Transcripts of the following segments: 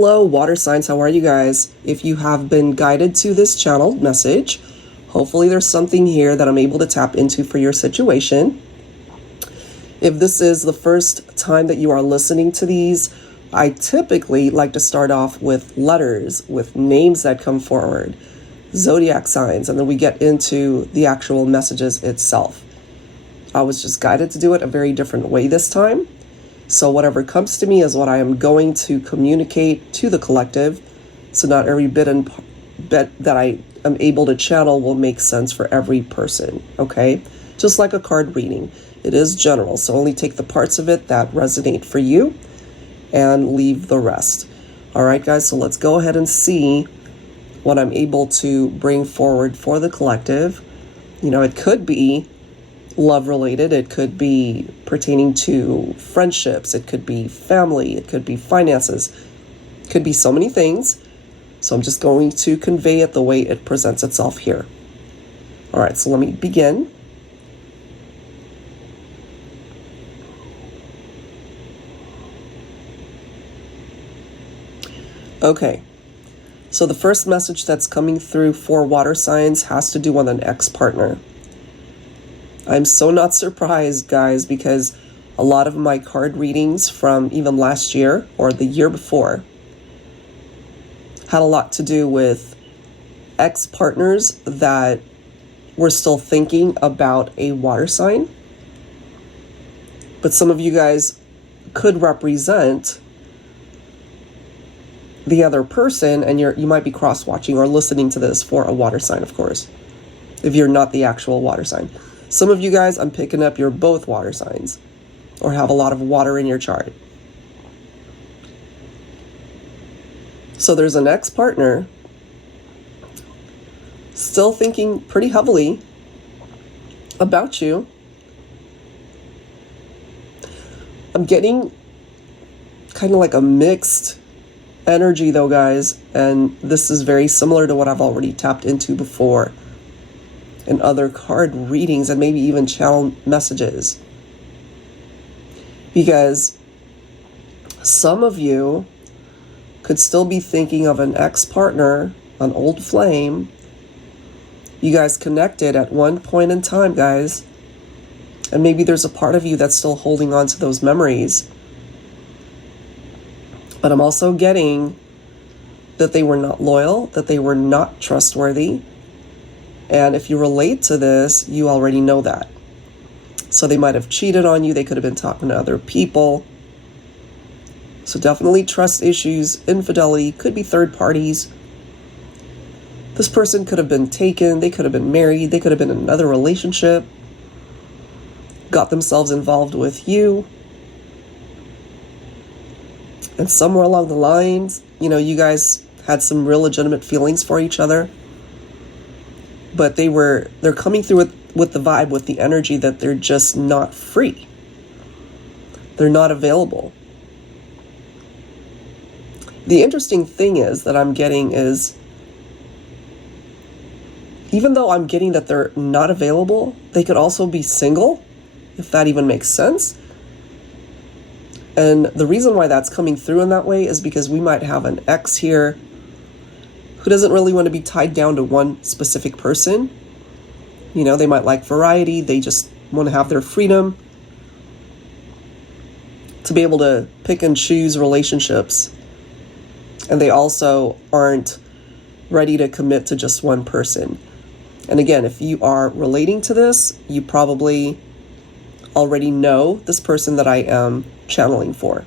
Hello, water signs. How are you guys? If you have been guided to this channel message, hopefully there's something here that I'm able to tap into for your situation. If this is the first time that you are listening to these, I typically like to start off with letters, with names that come forward, zodiac signs, and then we get into the actual messages itself. I was just guided to do it a very different way this time. So whatever comes to me is what I am going to communicate to the collective. So not every bit that I am able to channel will make sense for every person, okay? Just like a card reading. It is general, so only take the parts of it that resonate for you and leave the rest. All right, guys, so let's go ahead and see what I'm able to bring forward for the collective. You know, it could be love related, it could be pertaining to friendships, it could be family, it could be finances, it could be so many things. So I'm just going to convey it the way it presents itself here. All right, so let me begin. Okay, so the first message that's coming through for water signs has to do with an ex-partner. I'm so not surprised, guys, because a lot of my card readings from even last year or the year before had a lot to do with ex-partners that were still thinking about a water sign. But some of you guys could represent the other person, and you might be cross-watching or listening to this for a water sign, of course, if you're not the actual water sign. Some of you guys, I'm picking up, you're both water signs or have a lot of water in your chart. So there's an ex-partner still thinking pretty heavily about you. I'm getting kind of like a mixed energy though, guys, and this is very similar to what I've already tapped into before in other card readings and maybe even channel messages. Because some of you could still be thinking of an ex-partner, an old flame. You guys connected at one point in time, guys, and maybe there's a part of you that's still holding on to those memories. But I'm also getting that they were not loyal, that they were not trustworthy. And if you relate to this, you already know that. So they might have cheated on you. They could have been talking to other people. So definitely trust issues, infidelity, could be third parties. This person could have been taken. They could have been married. They could have been in another relationship. Got themselves involved with you. And somewhere along the lines, you know, you guys had some real legitimate feelings for each other. But they're coming through with the vibe, with the energy that they're just not free. They're not available. The interesting thing is that I'm getting is, even though I'm getting that they're not available, they could also be single, if that even makes sense. And the reason why that's coming through in that way is because we might have an ex here who doesn't really want to be tied down to one specific person. You know, they might like variety. They just want to have their freedom to be able to pick and choose relationships. And they also aren't ready to commit to just one person. And again, if you are relating to this, you probably already know this person that I am channeling for.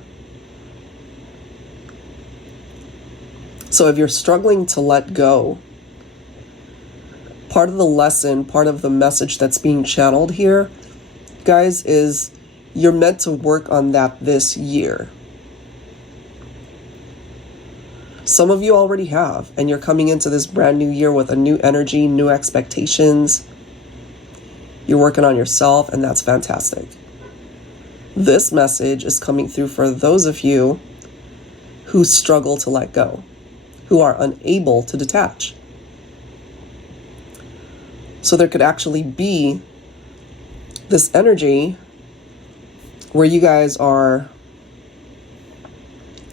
So if you're struggling to let go, part of the lesson, part of the message that's being channeled here, guys, is you're meant to work on that this year. Some of you already have, and you're coming into this brand new year with a new energy, new expectations. You're working on yourself, and that's fantastic. This message is coming through for those of you who struggle to let go, who are unable to detach. So there could actually be this energy where you guys are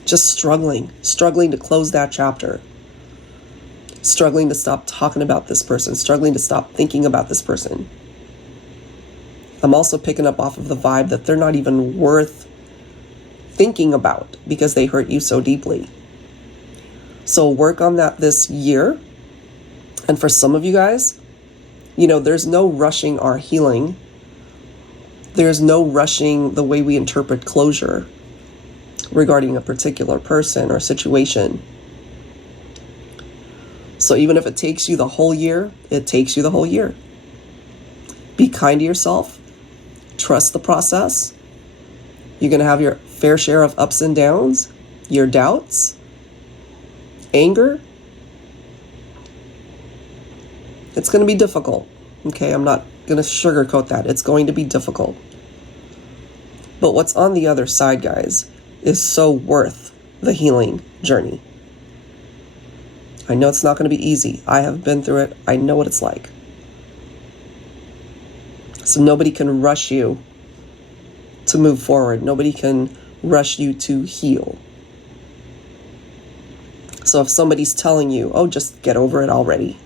just struggling to close that chapter, struggling to stop talking about this person, struggling to stop thinking about this person. I'm also picking up off of the vibe that they're not even worth thinking about because they hurt you so deeply. So work on that this year. And for some of you guys, you know, there's no rushing our healing. There's no rushing the way we interpret closure regarding a particular person or situation. So even if it takes you the whole year, it takes you the whole year. Be kind to yourself. Trust the process. You're going to have your fair share of ups and downs, your doubts, anger. It's going to be difficult. Okay, I'm not going to sugarcoat that. It's going to be difficult. But what's on the other side, guys, is so worth the healing journey. I know it's not going to be easy. I have been through it. I know what it's like. So nobody can rush you to move forward. Nobody can rush you to heal. So if somebody's telling you, oh, just get over it already.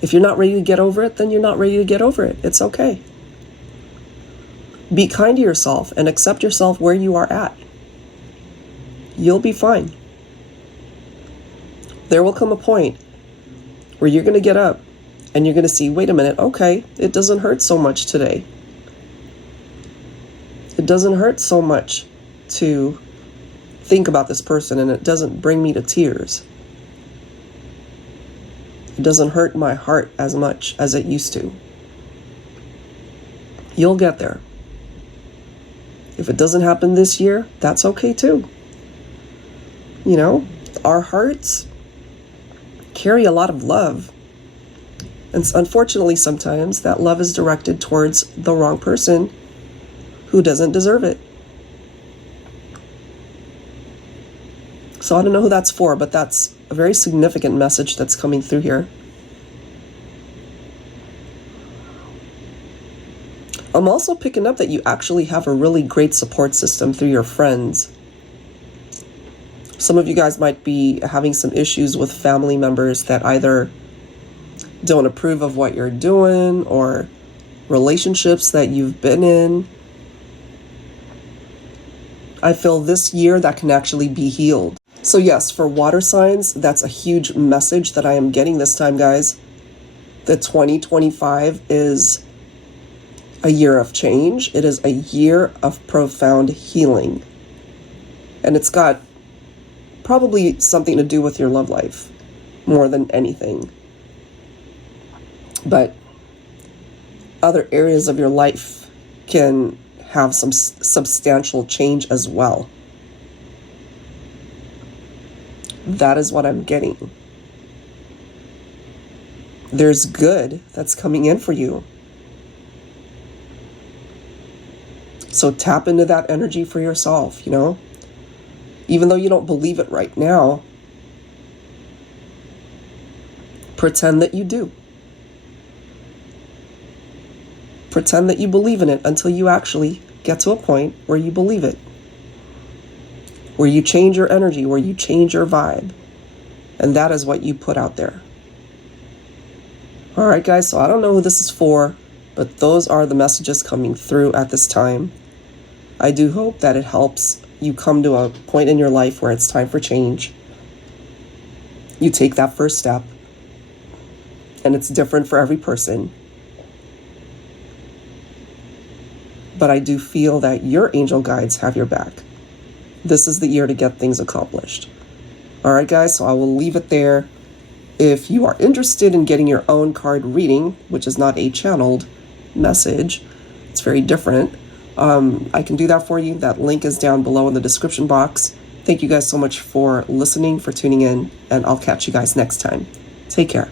If you're not ready to get over it, then you're not ready to get over it. It's okay. Be kind to yourself and accept yourself where you are at. You'll be fine. There will come a point where you're going to get up and you're going to see, wait a minute, okay, it doesn't hurt so much today. It doesn't hurt so much to think about this person, and it doesn't bring me to tears. It doesn't hurt my heart as much as it used to. You'll get there. If it doesn't happen this year, that's okay too. You know, our hearts carry a lot of love. And unfortunately, sometimes that love is directed towards the wrong person who doesn't deserve it. So I don't know who that's for, but that's a very significant message that's coming through here. I'm also picking up that you actually have a really great support system through your friends. Some of you guys might be having some issues with family members that either don't approve of what you're doing or relationships that you've been in. I feel this year that can actually be healed. So yes, for water signs, that's a huge message that I am getting this time, guys. The 2025 is a year of change. It is a year of profound healing. And it's got probably something to do with your love life more than anything. But other areas of your life can have some substantial change as well. That is what I'm getting. There's good that's coming in for you. So tap into that energy for yourself, you know? Even though you don't believe it right now, pretend that you do. Pretend that you believe in it until you actually get to a point where you believe it. Where you change your energy, where you change your vibe. And that is what you put out there. All right, guys, so I don't know who this is for, but those are the messages coming through at this time. I do hope that it helps you come to a point in your life where it's time for change. You take that first step, and it's different for every person. But I do feel that your angel guides have your back. This is the year to get things accomplished. All right, guys, so I will leave it there. If you are interested in getting your own card reading, which is not a channeled message, it's very different, I can do that for you. That link is down below in the description box. Thank you guys so much for listening, for tuning in, and I'll catch you guys next time. Take care.